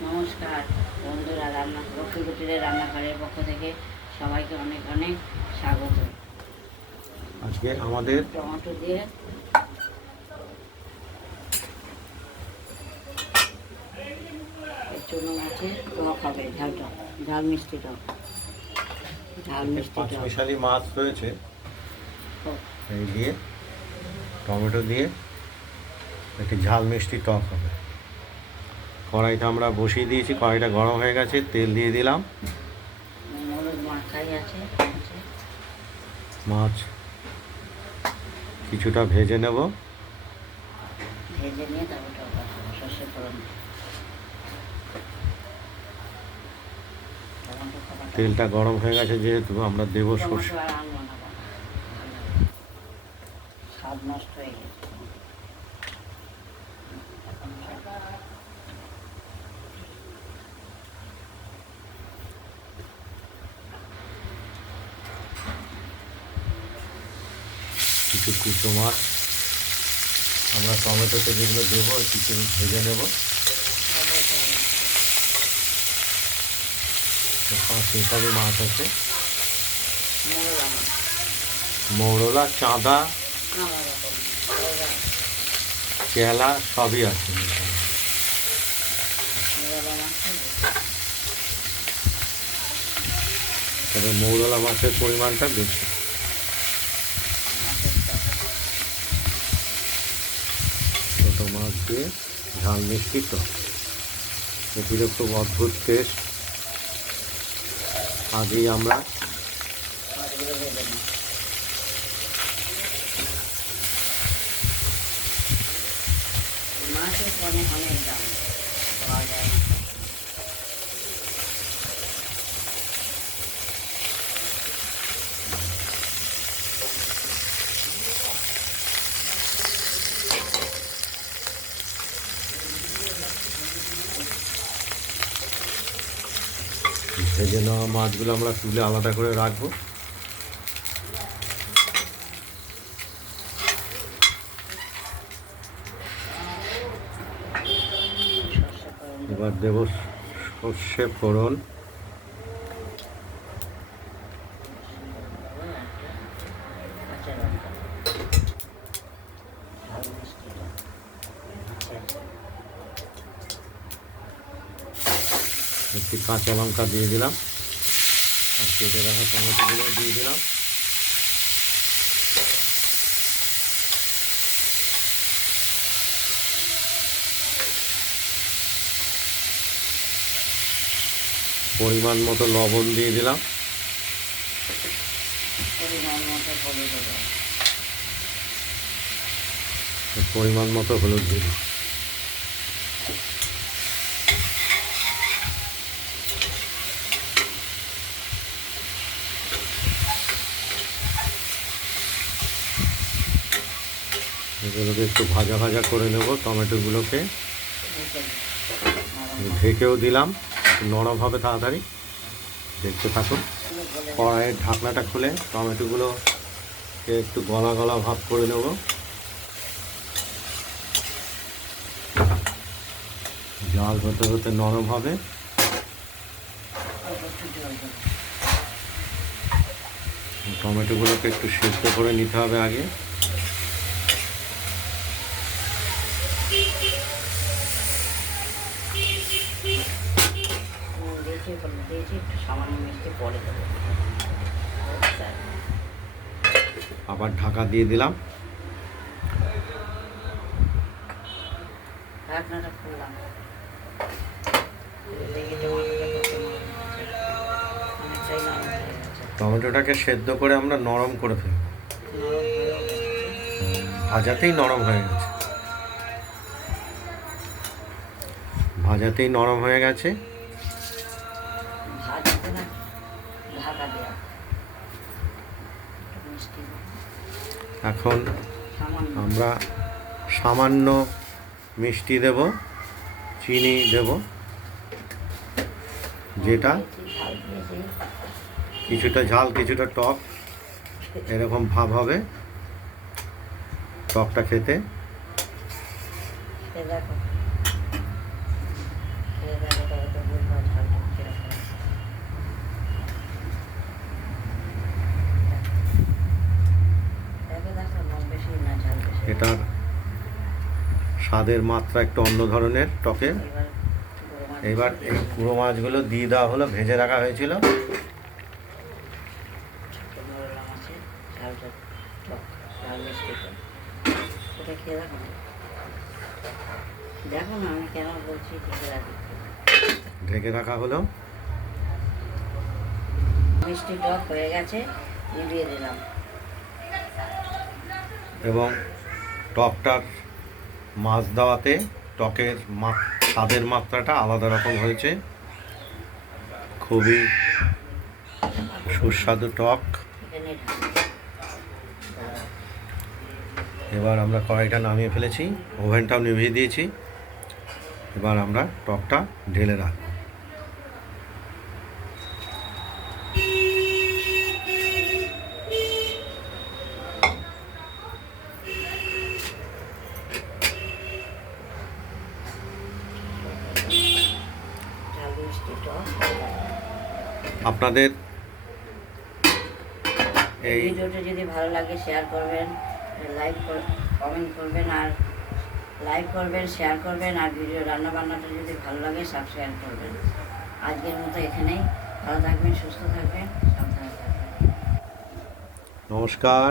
নমস্কার বন্ধুরা, লক্ষ্মী কুটিরের রান্নাঘরের পক্ষ থেকে সবাইকে অনেক অনেক স্বাগত। আজকে আমাদের টমেটো দিয়ে চুনো মাছের টক হবে, ঝাল মিষ্টি টক। পাঁচমিশালি মাছ রয়েছে, এই দিয়ে টমেটো দিয়ে একটি ঝাল মিষ্টি টক হবে। কড়াইটা আমরা বসিয়ে দিয়েছি, কড়াইটা গরম হয়ে গেছে, তেল দিয়ে দিলাম। মাছ কিছুটা ভেজে নেব, ভেজে নিয়ে তারপর সর্ষে ফোড়ন। তেলটা গরম হয়ে গেছে যেহেতু আমরা দেব সর্ষে। স্বাদ নষ্ট হয়ে গেছে। কিছু কুচো মাছ আমরা টমেটোতে যেগুলো দেবো কিছু ভেজে নেব। পাঁচমিশালি মাছ আছে, মৌরলা, চাঁদা, চেলা সবই আছে। তবে মৌরলা মাছের পরিমাণটা বেশি। ছোটো মাছ দিয়ে ঝাল মিষ্টি টক, এটিরও খুব অদ্ভুত টেস্ট। আগেই আমরা মাছের অনেক দাম পাওয়া যায়। ভেজে নেওয়া মাছগুলো আমরা তুলে আলাদা করে রাখবো। এবার দেব সর্ষে ফোড়ন, একটি কাঁচা লঙ্কা দিয়ে দিলাম, আর কেটে রাখা টমেটোগুলো দিয়ে দিলাম। পরিমাণ মতো লবণ দিয়ে দিলাম, পরিমাণ মতো হলুদ দিয়ে দিলাম। এগুলোকে একটু ভাজা ভাজা করে নেব। টমেটোগুলোকে ঢেকেও দিলাম, নরম হবে তাড়াতাড়ি, দেখতে থাকুন। কড়াইয়ের ঢাকনাটা খুলে টমেটোগুলোকে একটু গলা গলা ভাব করে নেব। জাল হতে হতে নরম হবে। টমেটোগুলোকে একটু সিদ্ধ করে নিতে হবে আগে। আবার ঢাকা দিয়ে দিলাম। টমেটোটাকে সেদ্ধ করে আমরা নরম করে ফেলব, ভাজাতেই নরম হয়ে গেছে। এখন আমরা সামান্য মিষ্টি দেব, চিনি দেব, যেটা কিছুটা ঝাল কিছুটা টক এরকম ভাব হবে টকটা খেতে। স্বাদের মাত্রা একটু অন্য ধরনের টকের। এবার এই পুরো মাছগুলো দিয়ে দেওয়া হলো, ভেজে রাখা হয়েছিল। ছোট্ট মোরলা মাছের ঝালটা টক, ঝাল মিষ্টি টক। ওটা খেয়ে দেখো না, দেখো না আমি কেন বলছি ঢেকে রাখি। ঢেকে রাখা হলো। মিষ্টি টক হয়ে গেছে, নিভিয়ে দিলাম। এবং টকটার মাছ দেওয়াতে টকের স্বাদের মাত্রাটা আলাদা রকম হয়েছে, খুবই সুস্বাদু টক। এখানে এবার আমরা কড়াইটা নামিয়ে ফেলেছি, ওভেনটাও নিভিয়ে দিয়েছি। এবার আমরা টকটা ঢেলে রাখব। ঝাল মিষ্টি টক। আপনাদের এই ভিডিওটা যদি ভালো লাগে শেয়ার করবেন, লাইক কমেন্ট করবেন, আর লাইক করবেন, শেয়ার করবেন, আর ভিডিও রান্নাবান্নাটা যদি ভালো লাগে সাবস্ক্রাইব করবেন। আজকের মতো এখানেই, ভালো থাকবেন, সুস্থ থাকবেন, সাবধানে থাকবেন। নমস্কার।